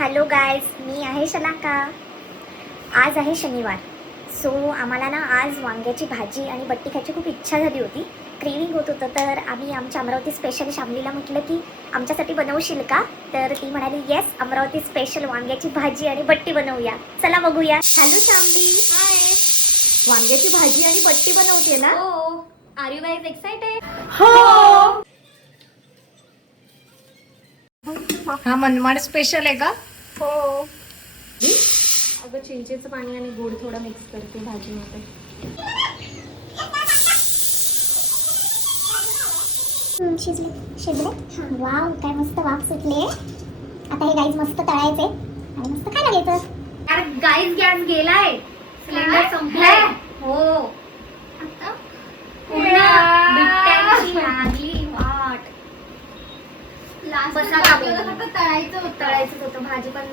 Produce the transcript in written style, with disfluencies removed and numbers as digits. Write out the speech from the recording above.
Hello guys, मी आहे शलाका. आज आहे शनिवार. सो आम्हाला ना आज वांग्याची भाजी आणि बट्टी खायची खूप इच्छा झाली होती, क्रेविंग होत होतं. तर आम्ही आमच्या अमरावती स्पेशल शामलीला म्हटलं की आमच्यासाठी बनवशील का? तर ती म्हणाली येस, अमरावती स्पेशल वांग्याची भाजी आणि बट्टी बनवूया, चला बघूया. हॅलो शामली. हाय. वांग्याची भाजी आणि बट्टी बनवते ना? हो. Are you guys excited? हो. हा मनमाड स्पेशल आहे का? हो. अगं चिंचेचं पाणी आणि गोड थोडं मिक्स करते भाजीमध्ये. शिजले. वाव, काय मस्त वाफ सुटले. आता हे गाईज मस्त तळायचे आणि मस्त खायला घ्यायचं. यार गाइस गॅस गेलाय. सिलेंडर संपलाय. हो. आता पूर्ण बिट्ट्यांची लागली वाट. लास्ट बसा आपल्याला फक्त तळायचं होतं. तळायचं होतं, भाजी पण